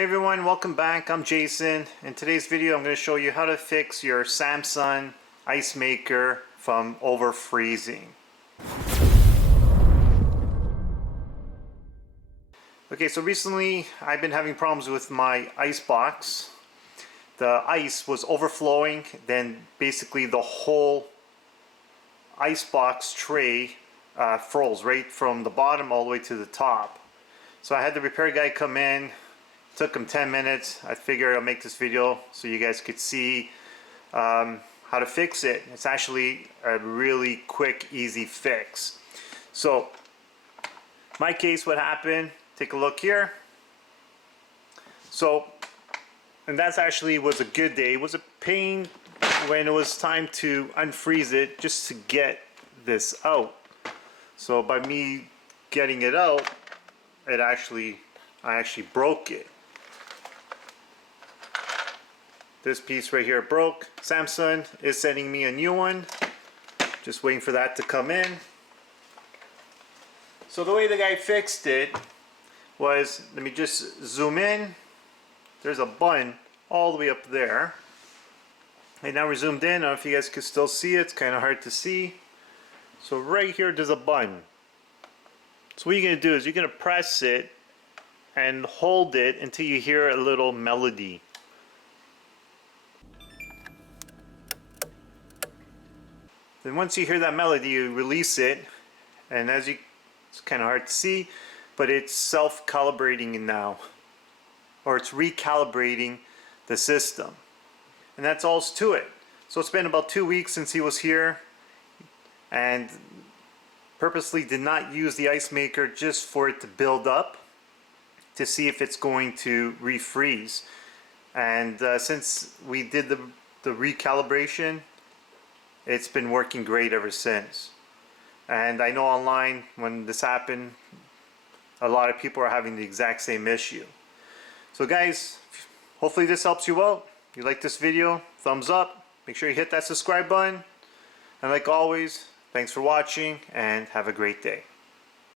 Hey everyone, welcome back. I'm Jason. In today's video I'm going to show you how to fix your Samsung ice maker from over freezing. Okay, so recently I've been having problems with my ice box. The ice was overflowing, then basically the whole ice box tray froze right from the bottom all the way to the top. So I had the repair guy come in. Took him 10 minutes. I figured I'll make this video so you guys could see how to fix it. It's actually a really quick, easy fix. So, my case, what happened, take a look here. So, and that's actually was a good day. It was a pain when it was time to unfreeze it just to get this out. So by me getting it out, I actually broke it. This piece right here broke. Samsung is sending me a new one. Just waiting for that to come in. So the way the guy fixed it was, let me just zoom in. There's a button all the way up there. And now we're zoomed in. I don't know if you guys can still see it. It's kind of hard to see. So right here there's a button. So what you're going to do is you're going to press it and hold it until you hear a little melody. Then once you hear that melody, you release it, and it's kind of hard to see, but it's self-calibrating now, or it's recalibrating the system, and that's all to it. So it's been about 2 weeks since he was here, and purposely did not use the ice maker just for it to build up to see if it's going to refreeze. And since we did the recalibration, it's been working great ever since. And I know online when this happened, a lot of people are having the exact same issue. So guys, hopefully this helps you out. If you like this video, thumbs up. Make sure you hit that subscribe button. And like always, thanks for watching and have a great day.